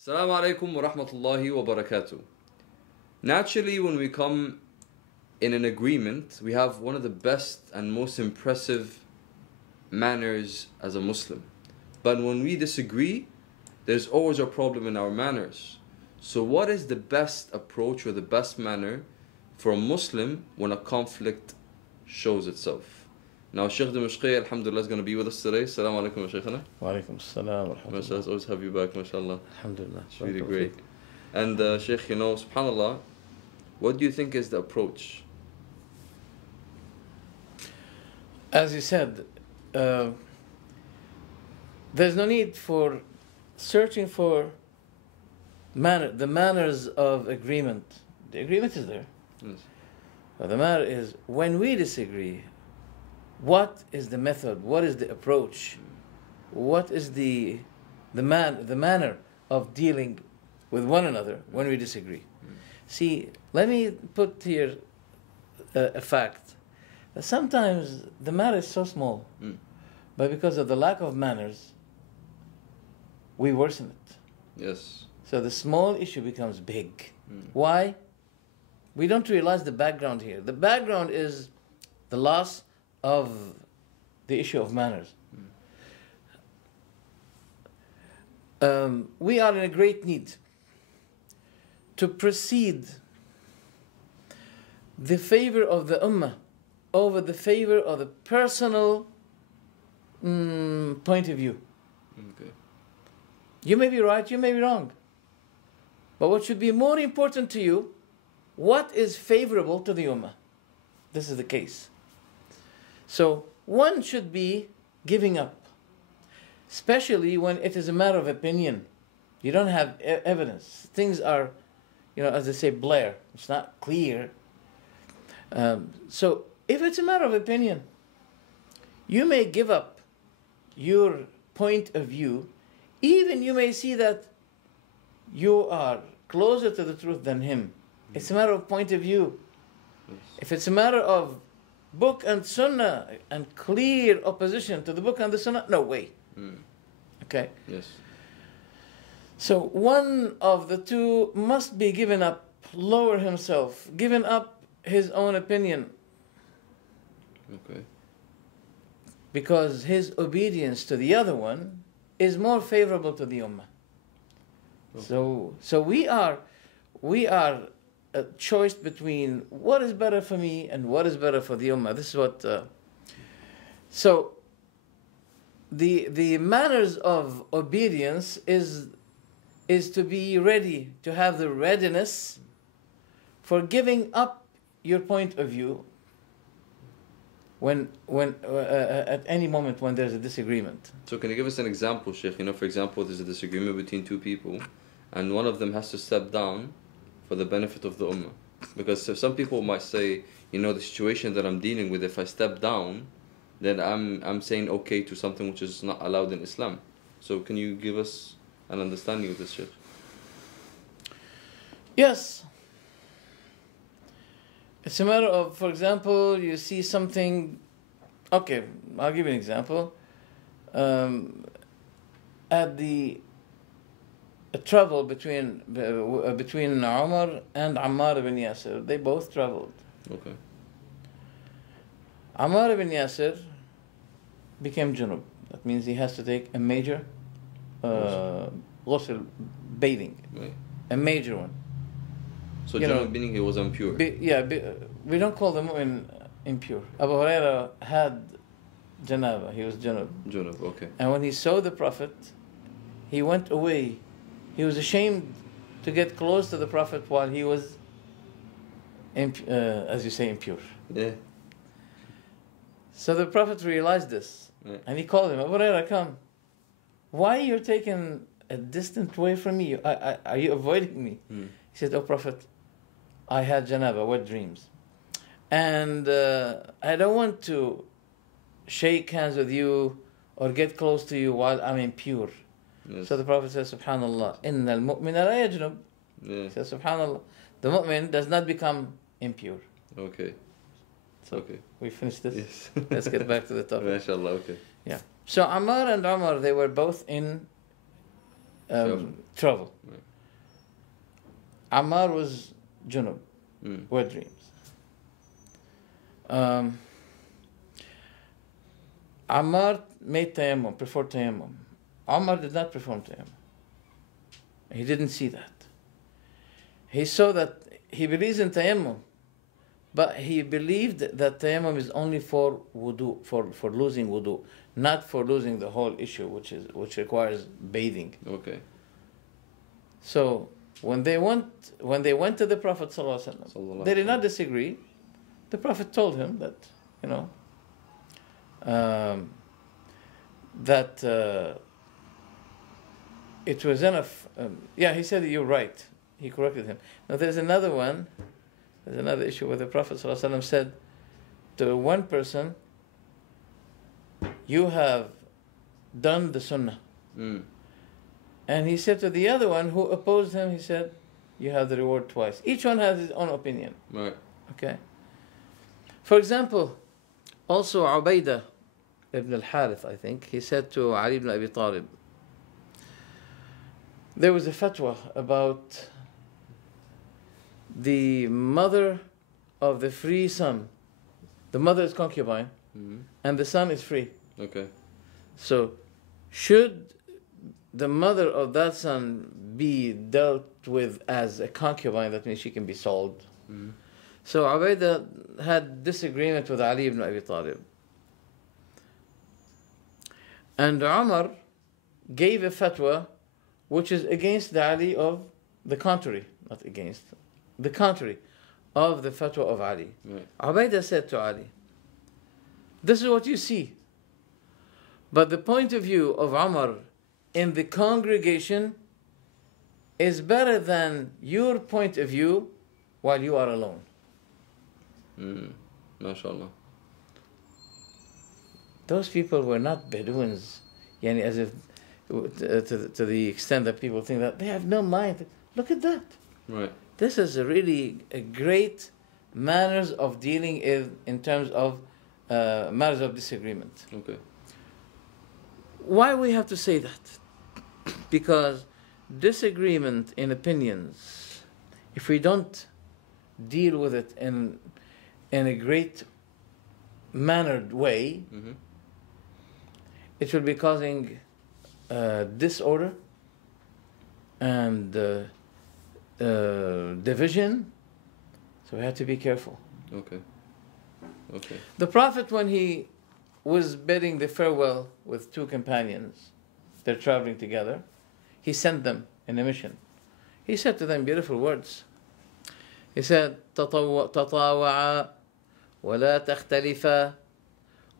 Assalamu alaikum wa rahmatullahi wa barakatuh. Naturally, when we come in an agreement, we have one of the best and most impressive manners as a Muslim. But when we disagree, there's always a problem in our manners. So what is the best approach or the best manner for a Muslim when a conflict shows itself? Now, Sheikh Dimashqi, alhamdulillah, is going to be with us today. Assalamu alaikum, Shaykhana. Wa alaikum assalam wa rahmatullah. MashaAllah, always have you back, mashallah. Alhamdulillah. It's really great. And Sheikh, subhanAllah, what do you think is the approach? As you said, there's no need for searching for the manners of agreement. The agreement is there. Yes. But the matter is, when we disagree, what is the method? What is the approach? What is the manner of dealing with one another when we disagree? See, let me put here a fact. Sometimes the matter is so small, but because of the lack of manners, we worsen it. Yes. So the small issue becomes big. Why? We don't realize the background here. The background is the loss of the issue of manners. We are in a great need to precede the favor of the ummah over the favor of the personal point of view. Okay. You may be right, you may be wrong. But what should be more important to you, what is favorable to the ummah? This is the case. So one should be giving up, especially when it is a matter of opinion. You don't have evidence. Things are, as they say, blare. It's not clear. So if it's a matter of opinion, you may give up your point of view. Even you may see that you are closer to the truth than him. It's a matter of point of view. Yes. If it's a matter of book and sunnah and clear opposition to the book and the sunnah, no way. Okay? Yes. So one of the two must be given up, lower himself, given up his own opinion. Okay. Because his obedience to the other one is more favorable to the ummah. Okay. So we are a choice between what is better for me and what is better for the ummah. This is what. So the manners of obedience is to be ready, to have the readiness for giving up your point of view when at any moment when there's a disagreement. So can you give us an example, Sheikh? For example, there's a disagreement between two people, and one of them has to step down for the benefit of the ummah. Because some people might say, the situation that I'm dealing with, if I step down, then I'm saying okay to something which is not allowed in Islam. So can you give us an understanding of this, Sheikh? Yes. It's a matter of, for example, you see something. Okay, I'll give you an example. At the travel between Umar and Ammar ibn Yasir, they both traveled. Okay. Ammar ibn Yasir became junub. That means he has to take a major ghusl, bathing, Right. a major one. So junub meaning he was impure. We don't call them impure. Abu Huraira had janaba. He was junub. Junub, okay. And when he saw the Prophet, he went away. He was ashamed to get close to the Prophet while he was, as you say, impure. Yeah. So the Prophet realized this, and he called him, Abu Huraira, come. Why you're taking a distant way from me? Are you avoiding me? He said, oh Prophet, I had janaba, wet dreams. And I don't want to shake hands with you or get close to you while I'm impure. Yes. So the Prophet says, Subhanallah, Inna al-mu'mina la yajnub. Yeah. He says, Subhanallah, the mu'min does not become impure. Okay. So Okay. we finished this. Yes. Let's get back to the topic. MashaAllah, okay. Yeah. So Ammar and Umar, they were both in travel. Right. Ammar was junub, wet dreams. Ammar made tayammum, preferred tayammum. Ammar did not perform tayammum. He didn't see that. He saw that he believes in tayammum, but he believed that tayammum is only for wudu, for losing wudu, not for losing the whole issue, which requires bathing. Okay. So when they went to the Prophet ﷺ, they did not disagree. The Prophet told him that, it was enough. He said, you're right. He corrected him. Now there's another one. There's another issue where the Prophet ﷺ said to one person, you have done the sunnah. And he said to the other one who opposed him, he said, you have the reward twice. Each one has his own opinion. Right. Okay. For example, also Ubaidah ibn al-Harith, I think, he said to Ali ibn Abi Talib, there was a fatwa about the mother of the free son. The mother is concubine, and the son is free. Okay. So, should the mother of that son be dealt with as a concubine? That means she can be sold. So Ubaidah had disagreement with Ali ibn Abi Talib. And Umar gave a fatwa which is against the Ali of the contrary, not against, the contrary of the fatwa of Ali. Right. Ubaidah said to Ali, this is what you see. But the point of view of Umar in the congregation is better than your point of view while you are alone. MashaAllah. Those people were not Bedouins, as if to the extent that people think that they have no mind. Look at that. Right. This is a great manners of dealing in terms of matters of disagreement. Okay. Why we have to say that? Because disagreement in opinions, if we don't deal with it in a great mannered way, it will be causing disorder and division. So we have to be careful. Okay. Okay. The Prophet, when he was bidding the farewell with two companions, they're traveling together, he sent them in a mission. He said to them beautiful words. He said, تطاوعا ولا تختلفا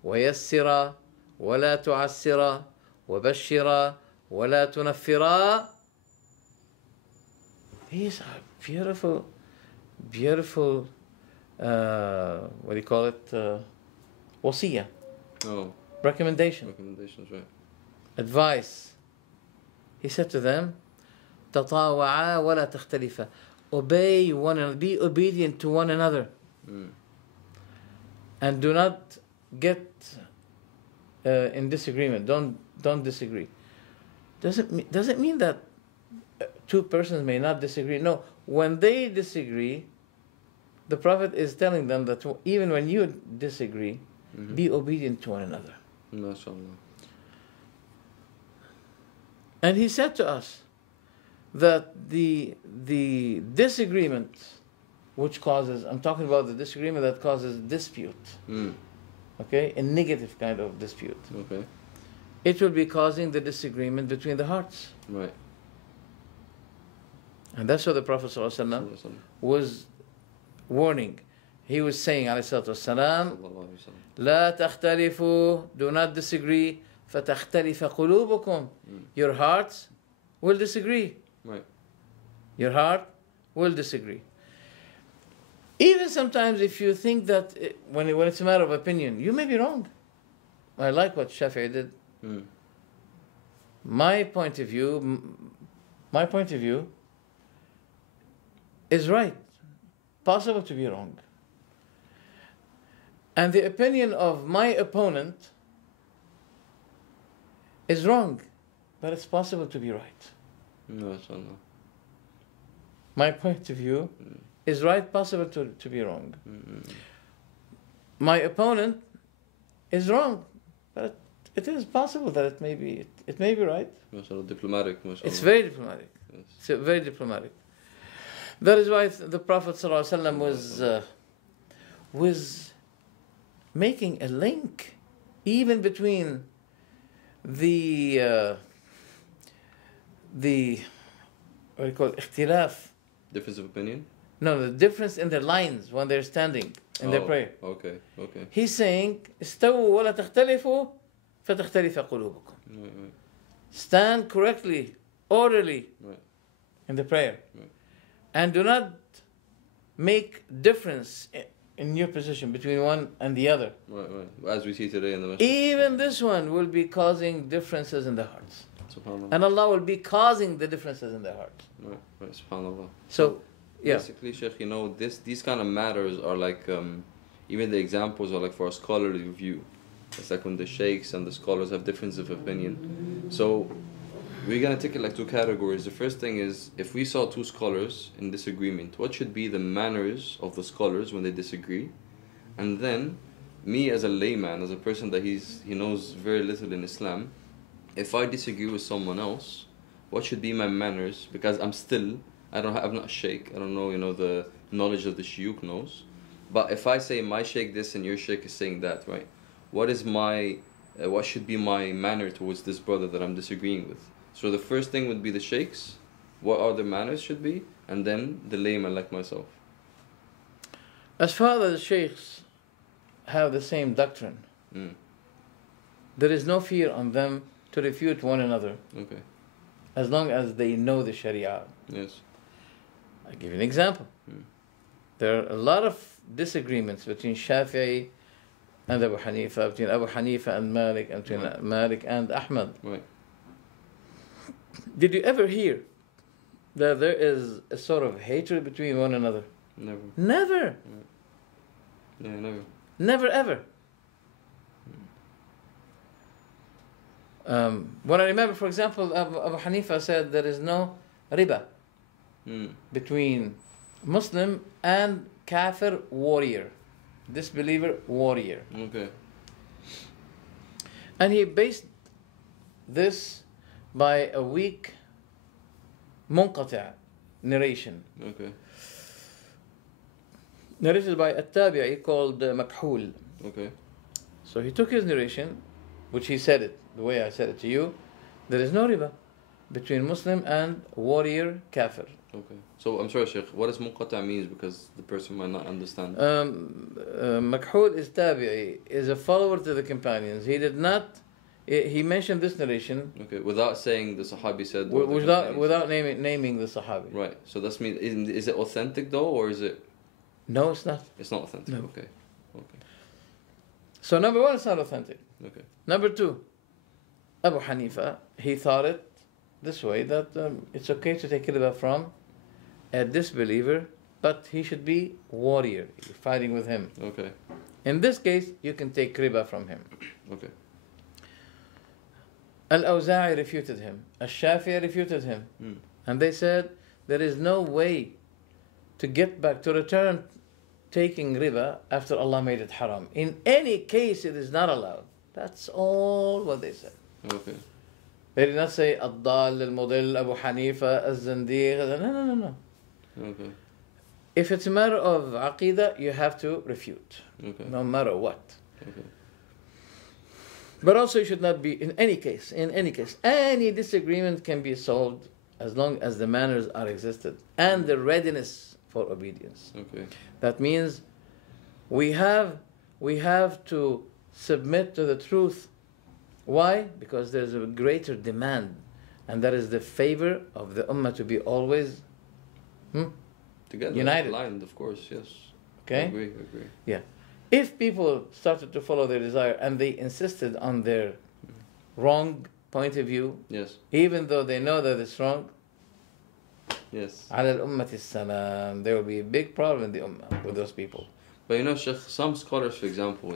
ويسرا ولا تعسرا وبشرا ولا تنفرا. These are beautiful, beautiful, what do you call it? Wasiyah. Oh. Recommendation. Recommendations, right. Advice. He said to them, تطاوعا ولا تختلفا. Obey one another, be obedient to one another. And do not get in disagreement. Don't disagree. Does it mean that two persons may not disagree? No. When they disagree, the Prophet is telling them that even when you disagree, be obedient to one another. MashaAllah. And he said to us that the disagreement which causes, I'm talking about the disagreement that causes dispute, okay, a negative kind of dispute. Okay. It will be causing the disagreement between the hearts. Right. And that's what the Prophet ﷺ was warning. He was saying, alayhi salatu wasalam, لا تختلفوا, do not disagree, فتختلف قلوبكم. Your hearts will disagree. Right. Your heart will disagree. Even sometimes if you think that when it's a matter of opinion, you may be wrong. I like what Shafi'i did. My point of view is right. Possible to be wrong. And the opinion of my opponent is wrong, but it's possible to be right. No, inshallah. My point of view is right, possible to be wrong. My opponent is wrong, but it is possible that it may be right. MashaAllah, diplomatic, MashaAllah. It's very diplomatic. Yes. It's very diplomatic. That is why the Prophet ﷺ was making a link even between the what do you call it? Ikhtilaf. Difference of opinion? No, the difference in their lines when they're standing in their prayer. Okay. He's saying, استووا ولا تختلفوا فتختلف قلوبكم. Right. Stand correctly, orderly Right. in the prayer. Right. And do not make difference in your position between one and the other. Right. As we see today in the masjid. Even this one will be causing differences in the hearts. SubhanAllah. And Allah will be causing the differences in their hearts. Right. SubhanAllah. So, yeah. Basically, Sheikh, these kind of matters are like, even the examples are like for a scholarly review. It's like when the sheikhs and the scholars have difference of opinion. So, we're going to take it like two categories. The first thing is, if we saw two scholars in disagreement, what should be the manners of the scholars when they disagree? And then, me as a layman, as a person that he knows very little in Islam, if I disagree with someone else, what should be my manners? Because I'm not a sheikh. I don't know, the knowledge of the shuyukh knows. But if I say my sheikh this and your sheikh is saying that, right? What should be my manner towards this brother that I'm disagreeing with? So the first thing would be the sheikhs. What are their manners should be? And then the layman like myself. As far as the sheikhs have the same doctrine, there is no fear on them to refute one another. Okay. As long as they know the Sharia. Yes. I'll give you an example. There are a lot of disagreements between Shafi'i and Abu Hanifa, between Abu Hanifa and Malik, and between Malik and Ahmad. Right. Did you ever hear that there is a sort of hatred between one another? Never. Never. Right. Yeah, never. Never ever. When I remember, for example, Abu Hanifa said there is no riba between Muslim and kafir warrior, disbeliever warrior. Okay. And he based this by a weak munqati' narration. Okay. Narrated by a tabi'i called Makhul. Okay. So he took his narration, which he said it, the way I said it to you, there is no riba between Muslim and warrior kafir. Okay. So I'm sorry, Sheikh. What does munqata means? Because the person might not understand. Makhul is tabi'i, is a follower to the companions. He did not. He mentioned this narration. Okay. Without saying the Sahabi said. Without naming the Sahabi. Right. So that's mean. Is it authentic though, or is it? No, it's not. It's not authentic. No. Okay. So number one, it's not authentic. Okay. Number two, Abu Hanifa, he thought it this way, that it's okay to take riba from a disbeliever, but he should be warrior, you're fighting with him. Okay. In this case, you can take riba from him. Okay. Al-Awza'i refuted him. Al-Shafi'i refuted him. And they said, there is no way to get back, to return taking riba after Allah made it haram. In any case, it is not allowed. That's all what they said. Okay. They did not say Ad-Dal, Al-Mudil, Abu Hanifa, Az-Zandiq. No. Okay. If it's a matter of aqidah, you have to refute. Okay. No matter what. Okay. But also you should not be, in any case, any disagreement can be solved as long as the manners are existed and the readiness for obedience. Okay. That means we have to submit to the truth. Why? Because there's a greater demand, and that is the favor of the ummah to be always Together, united. aligned, of course, yes. Okay? I agree. Yeah. If people started to follow their desire and they insisted on their wrong point of view, Yes. even though they know that it's wrong, Yes. على الأمة السلام, there will be a big problem in the ummah with those people. But Sheikh, some scholars, for example,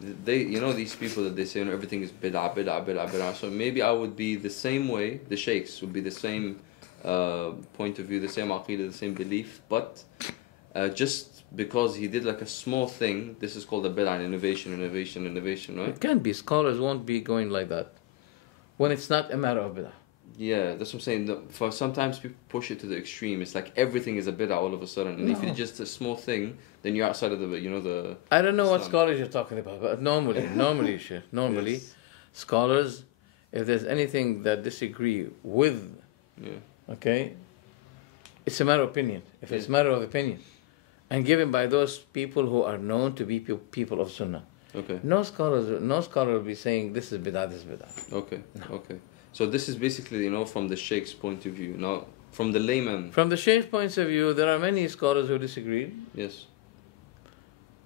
they, you know, these people that they say, you know, everything is bid'ah, bid'ah, bid'ah, bid'ah. So maybe I would be the same way. The sheikhs would be the same point of view, the same aqidah, the same belief. But just because he did like a small thing, this is called a bid'ah, innovation, right? It can be. Scholars won't be going like that when it's not a matter of bid'ah. Yeah, that's what I'm saying. For sometimes people push it to the extreme. It's like everything is a bid'ah all of a sudden. And if it's just a small thing, then you're outside of the, you know, the... I don't know Islam. what scholars you're talking about, but normally, Yes. scholars, if there's anything that disagree with, okay, it's a matter of opinion. If it's a matter of opinion, and given by those people who are known to be people of Sunnah, Okay. no scholar will be saying this is bid'ah, this is bid'ah. Okay. Okay. So this is basically, you know, from the sheikh's point of view. Now, from the layman. From the sheikh's point of view, there are many scholars who disagreed. Yes.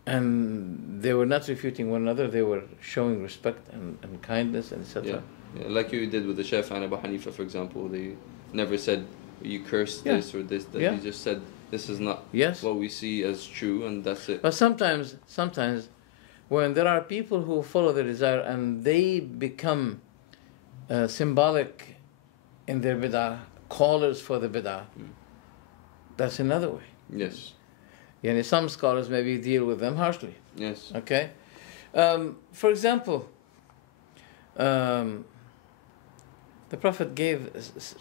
And they were not refuting one another, they were showing respect and kindness and etc. Yeah. Like you did with the Shafi'i and Abu Hanifa, for example. They never said, you cursed this or this. That They just said, this is not what we see as true, and that's it. But sometimes, when there are people who follow their desire and they become symbolic in their bid'ah, callers for the bid'ah, that's another way. Yes. Yani some scholars maybe deal with them harshly. Yes. Okay? For example, the Prophet gave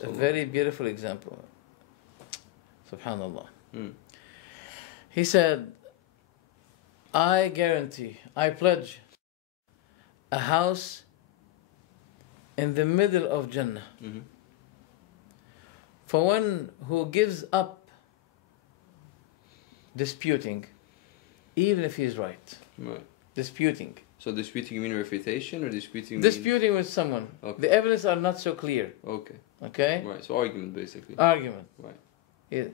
a very beautiful example. Subhanallah. He said, I guarantee, I pledge a house in the middle of Jannah for one who gives up disputing, even if he is right. Right. Disputing. So disputing, you mean refutation, or disputing? Disputing with someone. Okay. The evidence are not so clear. Okay. Okay. Right. So argument, basically. Argument. Right.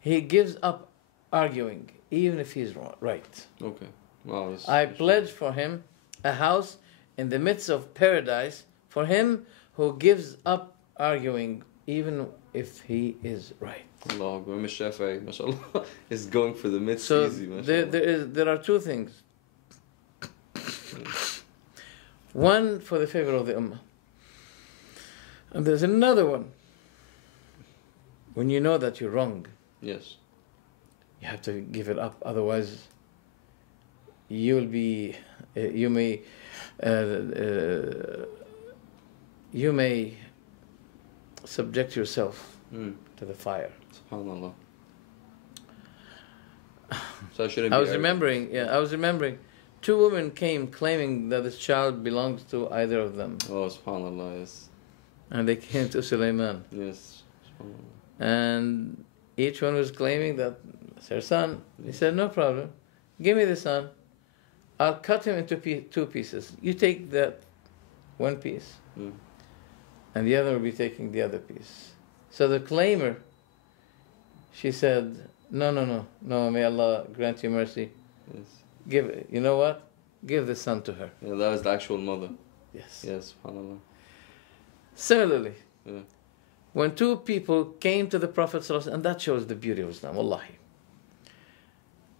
He gives up arguing, even if he is right. Okay. Wow. I pledge for him a house in the midst of paradise for him who gives up arguing, even if he is right. Allah, Imam Shafi'i, mashallah, is going for the midst So easy, mashallah. there are two things. One for the favor of the ummah. And there's another one. When you know that you're wrong, Yes. you have to give it up. Otherwise, you may subject yourself to the fire. SubhanAllah. So I shouldn't. I was remembering. Two women came claiming that this child belongs to either of them. Oh, SubhanAllah, yes. And they came to Laymen. Yes. SubhanAllah. And each one was claiming that it's her son. He said, no problem. Give me the son. I'll cut him into two pieces. You take that one piece, and the other will be taking the other piece. So the claimer, she said, no, may Allah grant you mercy. Yes. You know what? Give the son to her. Yeah, that was the actual mother. Yes. Yes, SubhanAllah. Similarly, Yeah. when two people came to the Prophet ﷺ, and that shows the beauty of Islam, wallahi.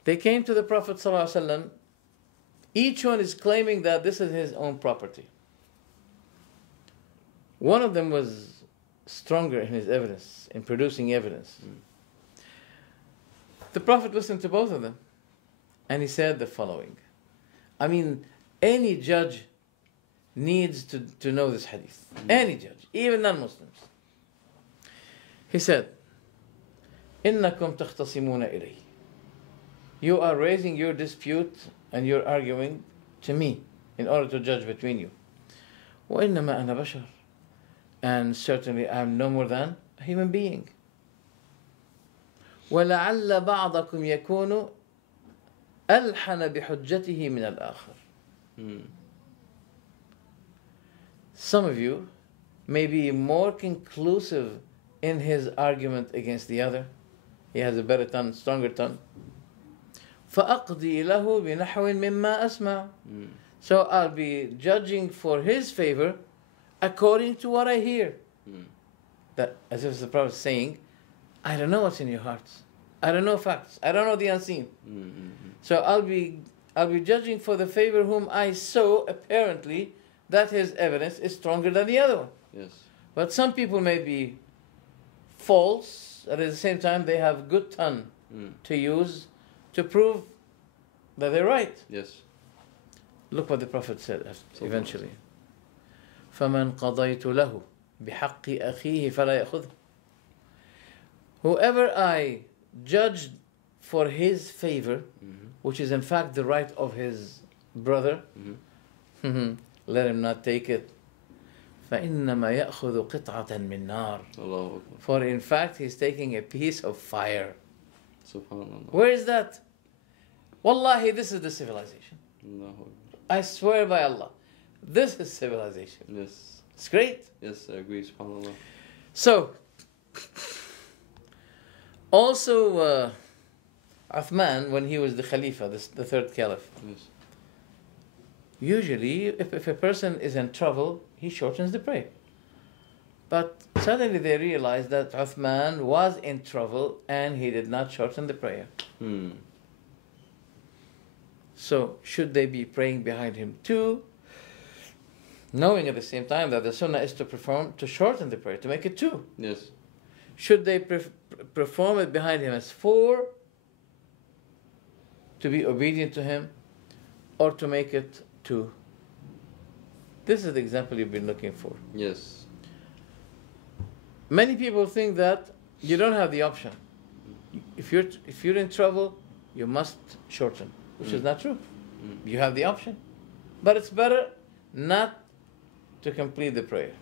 They came to the Prophet ﷺ, each one is claiming that this is his own property. One of them was stronger in his evidence, in producing evidence. The Prophet listened to both of them, and he said the following. I mean, any judge needs to know this hadith. Any judge, even non-Muslims. He said, إِنَّكُمْ تَخْتَصِمُونَ إِلَيْهِ. You are raising your dispute and you're arguing to me in order to judge between you. وَإِنَّمَا أَنَا بَشَرٌ. And certainly I am no more than a human being. وَلَعَلَّ بَعْضَكُمْ يَكُونُ أَلْحَنَ بِحُجَّتِهِ مِنَ الْآخِرِ. Some of you may be more conclusive in his argument against the other. He has a better tongue, stronger tongue. فَأَقْضِي لَهُ بِنَحْوٍ مِمَّا أَسْمَعُ. So I'll be judging for his favor according to what I hear. That, as if the Prophet is saying, I don't know what's in your hearts. I don't know facts. I don't know the unseen. So I'll I'll be judging for the favor whom I saw apparently that his evidence is stronger than the other one. Yes. But some people may be false, and at the same time they have good tongue to use to prove that they're right. Yes. Look what the Prophet said eventually. فَمَنْ قَضَيْتُ لَهُ بِحَقِّ أَخِيهِ فَلَا يَأْخُذْهُ. Whoever I judged for his favor, which is in fact the right of his brother, let him not take it. فَإِنَّمَا يَأْخُذُ قِطْعَةً مِّن نَارٍ. For in fact he's taking a piece of fire. Subhanallah. Where is that? Wallahi, this is the civilization. I swear by Allah, this is civilization. Yes. It's great. Yes, I agree. Subhanallah. So, also Uthman, when he was the Khalifa, the third Caliph, Yes. usually if a person is in trouble, he shortens the prayer. But suddenly they realized that Uthman was in trouble and he did not shorten the prayer. So, should they be praying behind him too? Knowing at the same time that the sunnah is to shorten the prayer, to make it 2. Yes. Should they perform it behind him as 4, to be obedient to him, or to make it 2? This is the example you've been looking for. Yes. Many people think that you don't have the option. If you're in trouble, you must shorten, which is not true. You have the option, but it's better not to complete the prayer.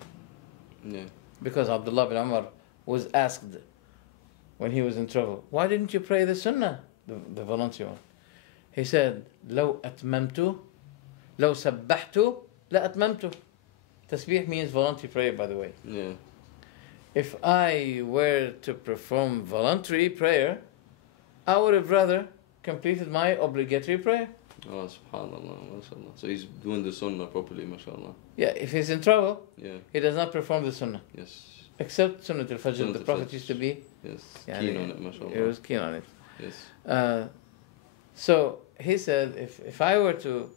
Yeah. Because Abdullah bin Umar was asked when he was in trouble, why didn't you pray the sunnah, the voluntary one? He said, لو أتممت لو سبحت لأتممت. Tasbih means voluntary prayer, by the way. Yeah. If I were to perform voluntary prayer, I would have rather completed my obligatory prayer. Oh, subhanallah, mashallah. So he's doing the sunnah properly, mashallah. Yeah, if he's in trouble, Yeah. he does not perform the sunnah. Yes. Except Sunnah al-Fajr, Sunnah the Prophet al-Fajr. used to be Yes. Yeah, Keen on it, mashallah. he was keen on it. Yes. So he said, if I were to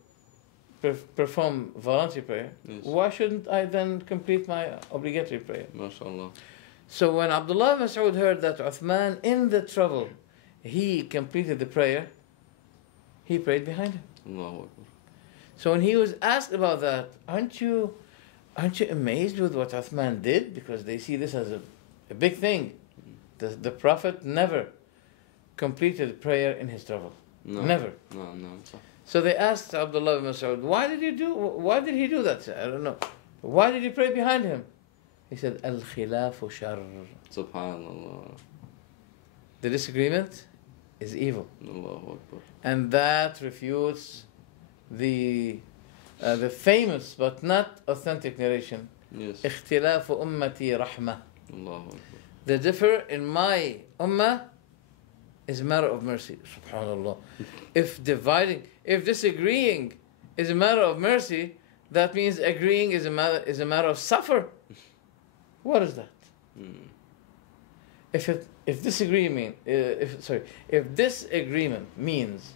perform voluntary prayer, Yes. why shouldn't I then complete my obligatory prayer? Mashallah. So when Abdullah ibn Mas'ud heard that Uthman in the trouble, he completed the prayer, he prayed behind him. Allahu Akbar. So when he was asked about that, aren't you amazed with what Uthman did? Because they see this as a big thing. The Prophet never completed prayer in his trouble. No. Never. No. So they asked Abdullah ibn Mas'ud, why did he do that? I don't know. Why did you pray behind him? He said, Al-khilafu shar. Subhanallah. The disagreement is evil. Allahu Akbar. And that refutes the famous but not authentic narration. Yes. اختلاف أمتي رحمة. Allahu Akbar. The differ in my ummah is a matter of mercy. Subhanallah. If disagreeing is a matter of mercy, that means agreeing is a matter of suffer. What is that? If disagreement means,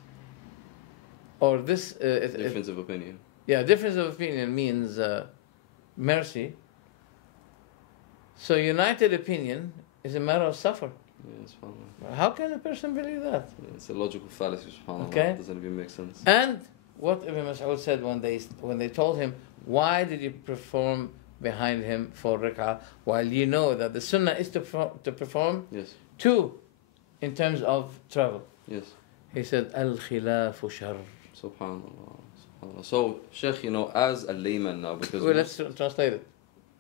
or this Difference of opinion. difference of opinion means mercy. So united opinion is a matter of suffer. Yeah, subhanallah. How can a person believe that? Yeah, it's a logical fallacy, subhanallah. Okay. It doesn't even make sense. And what Ibn Mas'ud said when they told him, why did you perform behind him for rak'ah, while you know that the sunnah is to perform Yes. 2 in terms of travel? Yes. He said, Al-khilafu shar. Subhanallah. Subhanallah. So, Sheikh, as a layman now, because Well, let's translate it.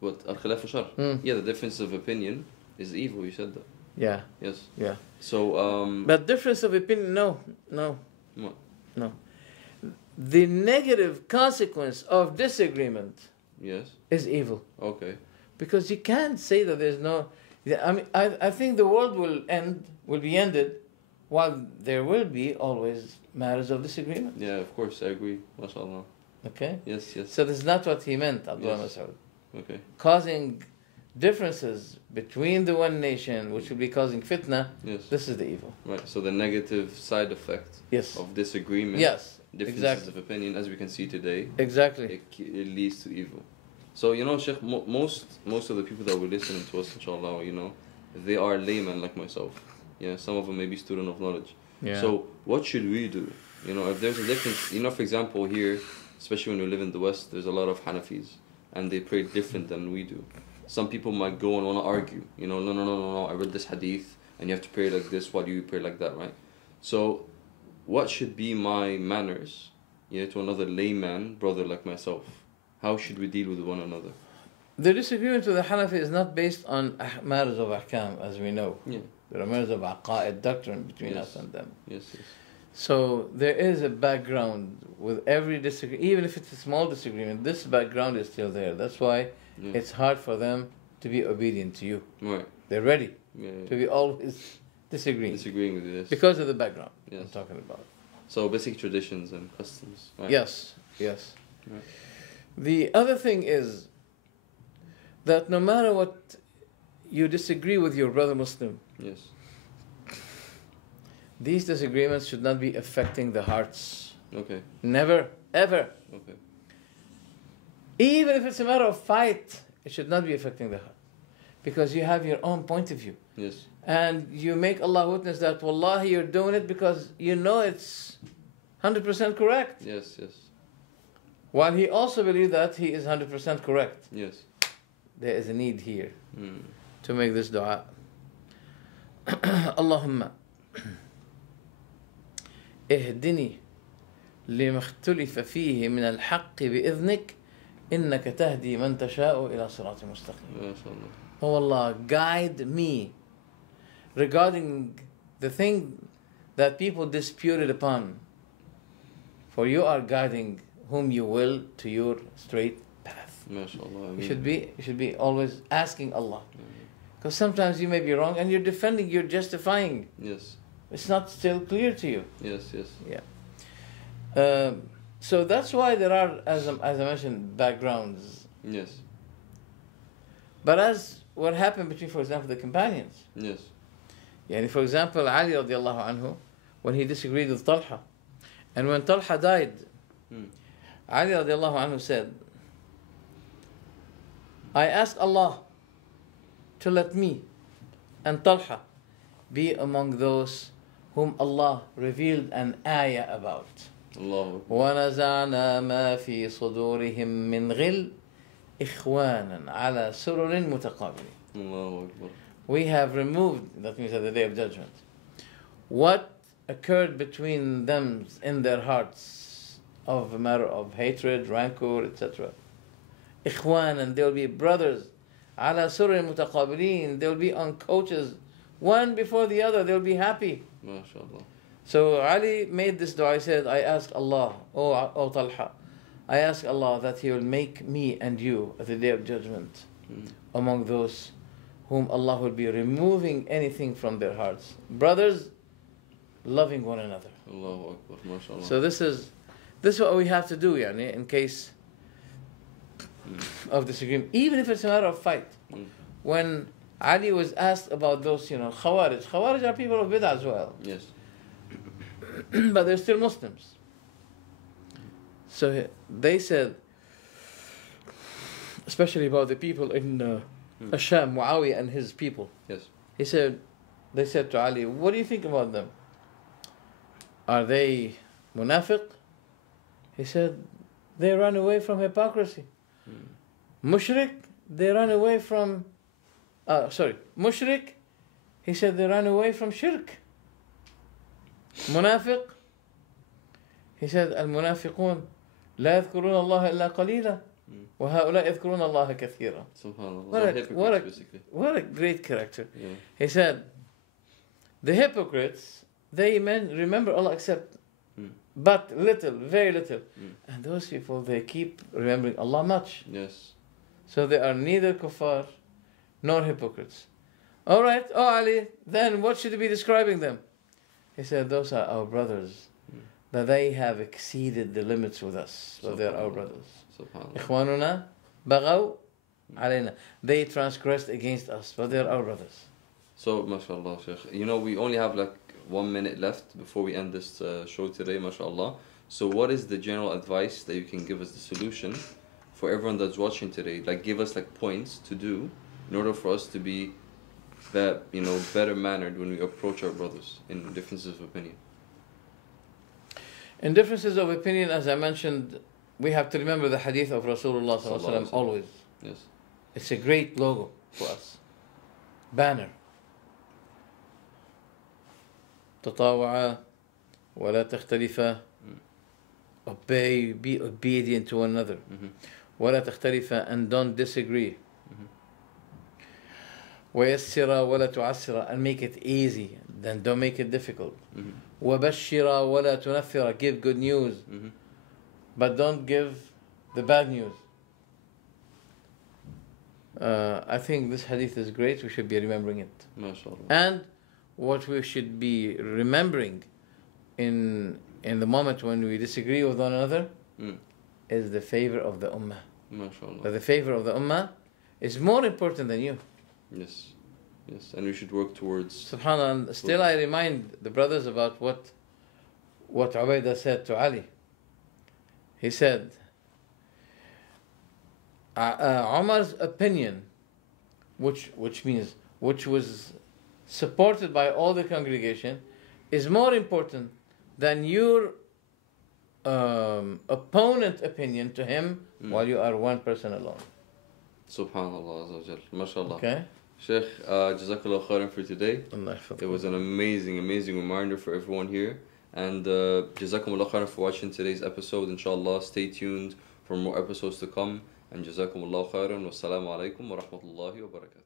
what al-khilaf shar? Yeah, the difference of opinion is evil. You said that. Yeah. Yes. Yeah. So But difference of opinion, no. What? No. The negative consequence of disagreement Yes. is evil. Okay. Because you can't say that there's no... I think the world will be ended while there will be always matters of disagreement. Yeah, of course, I agree. MashaAllah. Okay? Yes. So this is not what he meant, Abdullah Yes. Mas'ud. Okay. Causing differences between the one nation, which will be causing fitna, Yes. this is the evil. Right. So the negative side effect Yes. of disagreement Yes. differences of opinion, as we can see today, Exactly. it leads to evil. So, you know, Sheikh, most of the people that were listening to us, inshallah, you know, they are laymen like myself. Yeah, some of them may be student of knowledge. Yeah. So, what should we do? You know, if there's a difference, you know, for example, here, especially when we live in the West, there's a lot of Hanafis, and they pray different than we do. Some people might go and want to argue, you know, no, I read this hadith, and you have to pray like this, why do you pray like that, right? So, what should be my manners, you know, to another layman, brother like myself? How should we deal with one another? The disagreement with the Hanafi is not based on matters of ahkam, as we know. Yeah. There are matters of aqa'id, doctrine between us and them. Yes. So there is a background with every disagreement, even if it's a small disagreement, this background is still there. That's why it's hard for them to be obedient to you. Right. They're ready Yeah. to be always disagreeing Disagreeing with this. because of the background Yes. I'm talking about. So basic traditions and customs. Right? Yes. Right. The other thing is that no matter what you disagree with your brother Muslim, Yes. these disagreements should not be affecting the hearts. Okay. Never, ever. Okay. Even if it's a matter of fight, it should not be affecting the heart. Because you have your own point of view. Yes. And you make Allah witness that, wallahi, you're doing it because you know it's 100% correct. Yes. While he also believes that he is 100% correct. Yes. There is a need here Mm. to make this dua. Allahumma اهدني لما اختلف فيه من الحق بإذنك إنك تهدي من تشاء إلى صراط مستقيم. MashaAllah. Oh Allah, guide me regarding the thing that people disputed upon. For you are guiding whom you will to your straight path. MashaAllah. You should be always asking Allah. Because sometimes you may be wrong and you're defending, you're justifying. Yes. It's not still clear to you. Yes. Yeah. So that's why there are, as I mentioned, backgrounds. Yes. But as what happened between, for example, the companions. Yes. Yani, for example, Ali radiallahu anhu, when he disagreed with Talha. And when Talha died, Ali radiallahu anhu said, I asked Allah to let me and Talha be among those whom Allah revealed an ayah about. Allah. وَنَزَعْنَا مَا فِي صُدُورِهِم مِّنْ غِلٍّ إِخْوَانًا عَلَى سُرُرٍ مُتَقَابِلٍ. Allahu Akbar. We have removed, that means at the Day of Judgment, what occurred between them in their hearts of a matter of hatred, rancor, etc. إِخْوَانًا, they will be brothers. عَلَى سُرُرٍ مُتَقَابِلِينَ, they will be on couches, one before the other, they will be happy. MashaAllah. So Ali made this dua. He said, I ask Allah, O Talha, I ask Allah that He will make me and you at the Day of Judgment among those whom Allah will be removing anything from their hearts. Brothers, loving one another. Allahu Akbar. MashaAllah. So this is what we have to do, yani, in case of disagreement. Even if it's a matter of fight. When Ali was asked about those, Khawarij. Khawarij are people of bid'ah as well. Yes. But they're still Muslims. So they said, especially about the people in Asham, Muawiyah and his people. Yes. They said to Ali, what do you think about them? Are they munafiq? He said, they run away from hypocrisy. Mushrik, they run away from, Mushrik, he said they run away from shirk. Munafiq, he said, المنافقون لا يذكرون الله إلا قليلا وهؤلاء يذكرون الله كثيرا. SubhanAllah. What a great character. Yeah. He said, the hypocrites, they remember Allah except but little, very little. And those people, they keep remembering Allah much. Yes. So they are neither kuffar nor hypocrites. All right, Ali, then what should we be describing them? He said, those are our brothers. That they have exceeded the limits with us. So they are our brothers. إخواننا بغوا علينا. They transgressed against us, but they are our brothers. So, mashallah, Sheikh. We only have like 1 minute left before we end this show today, mashallah. So what is the general advice that you can give us, the solution for everyone that's watching today? Like, give us like points to do in order for us to be that, you know, better mannered when we approach our brothers in differences of opinion. In differences of opinion, as I mentioned, we have to remember the hadith of Rasulullah sallallahu alaihi wasallam always. Yes. It's a great logo for us. Banner. تطاوعا ولا تختلفا. Obey, be obedient to one another. ولا تختلفا, and don't disagree. ويسرا ولا تعسرا, and make it easy, then don't make it difficult. وبشرا ولا تنفرا, give good news, but don't give the bad news. I think this hadith is great. We should be remembering it. MashaAllah. And what we should be remembering in the moment when we disagree with one another is the favor of the ummah. MashaAllah. That the favor of the ummah is more important than you. Yes. Yes. And we should work towards. SubhanAllah. And still I remind the brothers about what Ubaidah said to Ali. He said, Umar's opinion, which was supported by all the congregation, is more important than your opponent opinion to him while you are one person alone. Subhanallah Azza wa Jal. MashaAllah. Okay? Sheikh, Jazakallah khairan for today. Allah It was an amazing reminder for everyone here. And Jazakumullah khairan for watching today's episode. Inshallah, stay tuned for more episodes to come. And Jazakumullah khairan. Wassalamu alaikum wa rahmatullahi wa barakatuh.